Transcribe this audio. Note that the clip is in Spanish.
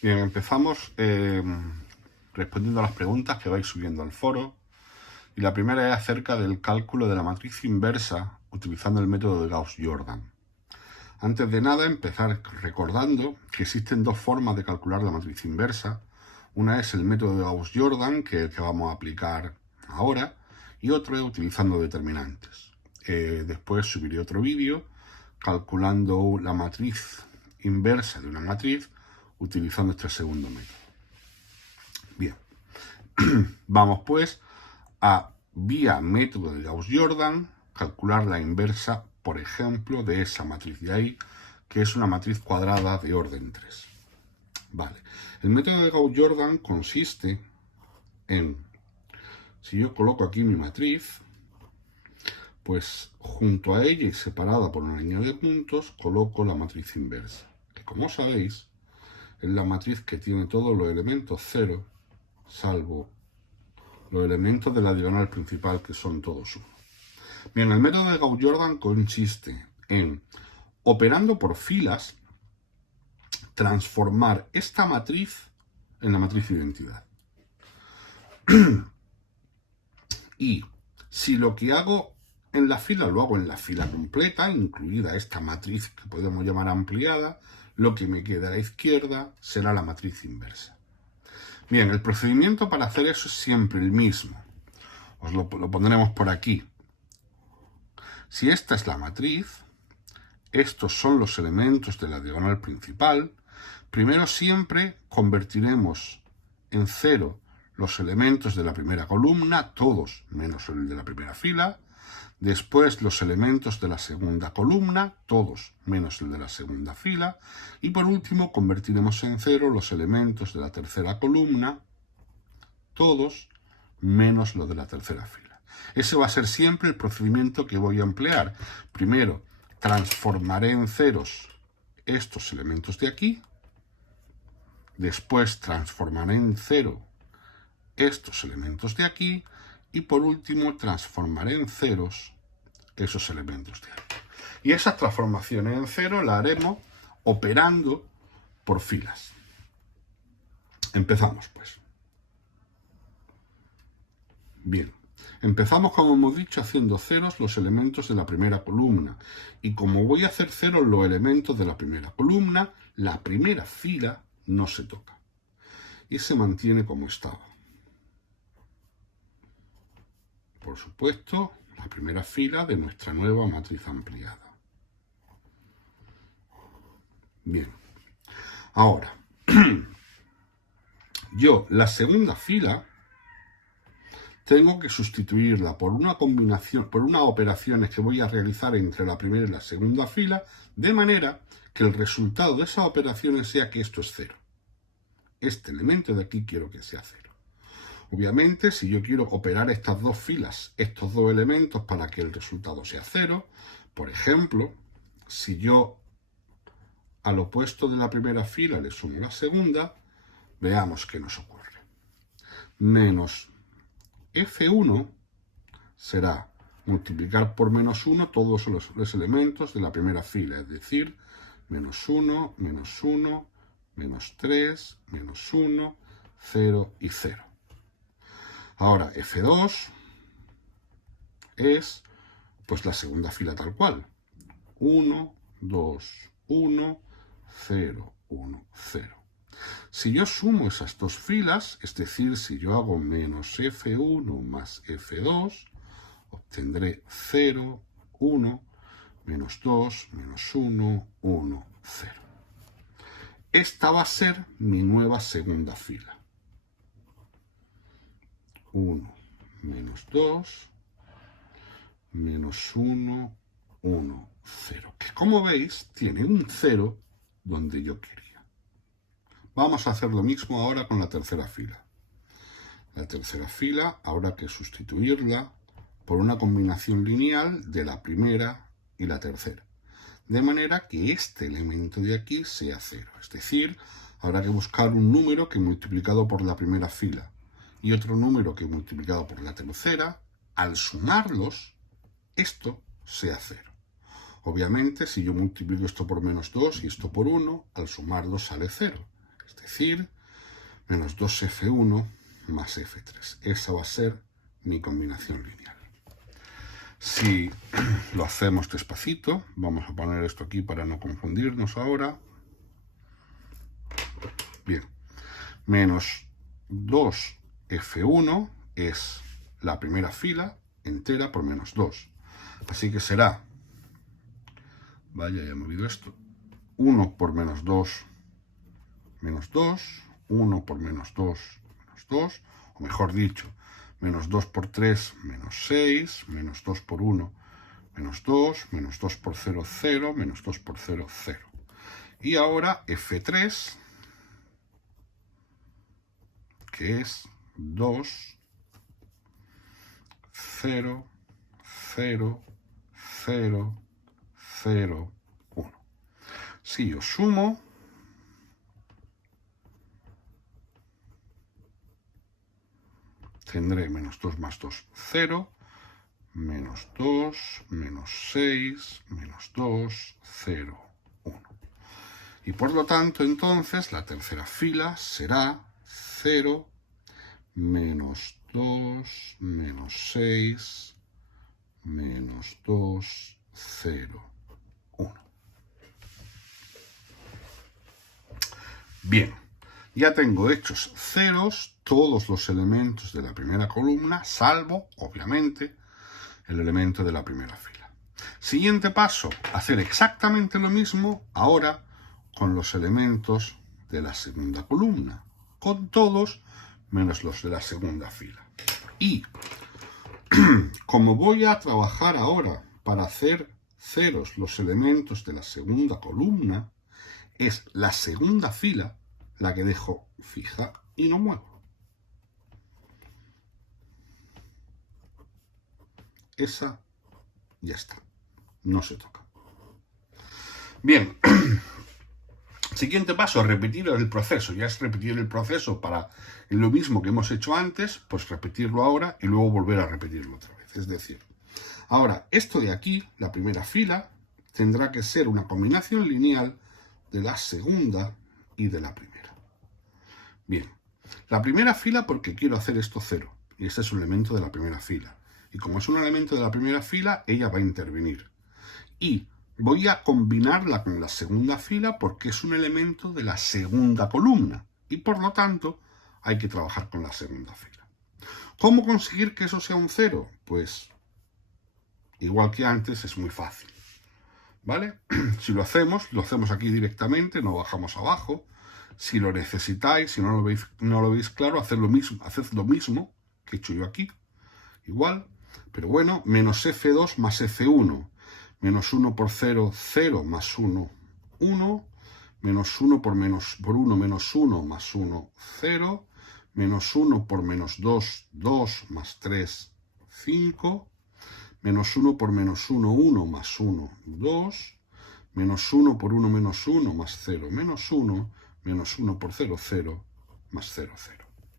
Bien, empezamos respondiendo a las preguntas que vais subiendo al foro. Y la primera es acerca del cálculo de la matriz inversa utilizando el método de Gauss-Jordan. Antes de nada, empezar recordando que existen dos formas de calcular la matriz inversa. Una es el método de Gauss-Jordan, que es el que vamos a aplicar ahora, y otro es utilizando determinantes. Después subiré otro vídeo calculando la matriz inversa de una matriz utilizando este segundo método. Bien, vamos pues a, vía método de Gauss-Jordan, calcular la inversa, por ejemplo, de esa matriz de ahí, que es una matriz cuadrada de orden 3. Vale, el método de Gauss-Jordan consiste en, si yo coloco aquí mi matriz, pues junto a ella y separada por una línea de puntos, coloco la matriz inversa, que como sabéis, es la matriz que tiene todos los elementos 0, salvo los elementos de la diagonal principal, que son todos 1. Bien, el método de Gauss-Jordan consiste en, operando por filas, transformar esta matriz en la matriz identidad. Y si lo que hago en la fila lo hago en la fila completa, incluida esta matriz que podemos llamar ampliada, lo que me queda a la izquierda será la matriz inversa. Bien, el procedimiento para hacer eso es siempre el mismo. Os lo pondremos por aquí. Si esta es la matriz, estos son los elementos de la diagonal principal, primero siempre convertiremos en 0 los elementos de la primera columna, todos menos el de la primera fila, después los elementos de la segunda columna, todos menos el de la segunda fila, y por último convertiremos en 0 los elementos de la tercera columna, todos menos los de la tercera fila. Ese va a ser siempre el procedimiento que voy a emplear. Primero, transformaré en ceros estos elementos de aquí, después transformaré en 0 estos elementos de aquí, y por último transformaré en ceros esos elementos de aquí. Y esas transformaciones en 0 las haremos operando por filas. Empezamos pues. Bien, empezamos, como hemos dicho, haciendo ceros los elementos de la primera columna. Y como voy a hacer ceros los elementos de la primera columna, la primera fila no se toca. Y se mantiene como estaba. Por supuesto, la primera fila de nuestra nueva matriz ampliada. Bien. Ahora, yo la segunda fila tengo que sustituirla por una combinación, por unas operaciones que voy a realizar entre la primera y la segunda fila, de manera que el resultado de esas operaciones sea que esto es 0. Este elemento de aquí quiero que sea 0. Obviamente, si yo quiero operar estas dos filas, estos dos elementos para que el resultado sea 0, por ejemplo, si yo al opuesto de la primera fila le sumo la segunda, veamos qué nos ocurre. Menos F1 será multiplicar por menos 1 todos los elementos de la primera fila, es decir, menos 1, menos 1, menos 3, menos 1, 0 y 0. Ahora, F2 es pues la segunda fila tal cual. 1, 2, 1, 0, 1, 0. Si yo sumo esas dos filas, es decir, si yo hago menos F1 más F2, obtendré 0, 1, menos 2, menos 1, 1, 0. Esta va a ser mi nueva segunda fila. 1, menos 2, menos 1, 1, 0. Que como veis, tiene un 0 donde yo quería. Vamos a hacer lo mismo ahora con la tercera fila. La tercera fila habrá que sustituirla por una combinación lineal de la primera y la tercera. De manera que este elemento de aquí sea 0. Es decir, habrá que buscar un número que multiplicado por la primera fila y otro número que multiplicado por la tercera, al sumarlos, esto sea 0. Obviamente, si yo multiplico esto por menos 2 y esto por 1, al sumarlos sale 0. Es decir, menos 2F1 más F3. Esa va a ser mi combinación lineal. Si lo hacemos despacito, vamos a poner esto aquí para no confundirnos ahora. Bien, menos 2F1 es la primera fila entera por menos 2. Así que será, vaya, ya me he movido esto, 1 por menos 2, menos 2, 1 por menos 2, menos 2, o mejor dicho, menos 2 por 3, menos 6, menos 2 por 1, menos 2, menos 2 por 0, 0, menos 2 por 0, 0. Y ahora F3, que es 2, 0, 0, 0, 0, 1. Si yo sumo, tendré menos 2 más 2, 0, menos 2, menos 6, menos 2, 0, 1. Y por lo tanto, entonces, la tercera fila será 0, menos 2, menos 6, menos 2, 0, 1. Bien, ya tengo hechos ceros todos los elementos de la primera columna, salvo, obviamente, el elemento de la primera fila. Siguiente paso, hacer exactamente lo mismo ahora con los elementos de la segunda columna, con todos menos los de la segunda fila. Y como voy a trabajar ahora para hacer ceros los elementos de la segunda columna, es la segunda fila la que dejo fija y no muevo. Esa ya está, no se toca. Bien, siguiente paso, repetir el proceso. Ya es repetir el proceso para lo mismo que hemos hecho antes, pues repetirlo ahora y luego volver a repetirlo otra vez. Es decir, ahora esto de aquí, la primera fila, tendrá que ser una combinación lineal de la segunda y de la primera. Bien, la primera fila porque quiero hacer esto 0, y este es un elemento de la primera fila. Y como es un elemento de la primera fila, ella va a intervenir. Y voy a combinarla con la segunda fila porque es un elemento de la segunda columna. Y por lo tanto, hay que trabajar con la segunda fila. ¿Cómo conseguir que eso sea un 0? Pues, igual que antes, es muy fácil. ¿Vale? Si lo hacemos aquí directamente, no bajamos abajo. Si lo necesitáis, si no lo veis claro, haced lo mismo que he hecho yo aquí. Igual, pero bueno, menos F2 más F1, menos 1 por 0, 0, más 1, 1, menos 1 por 1, menos 1, más 1, 0, menos 1 por menos 2, 2, más 3, 5, menos 1 por menos 1, 1, más 1, 2, menos 1 por 1, menos 1, más 0, menos 1, menos 1 por 0, 0, más 0, 0.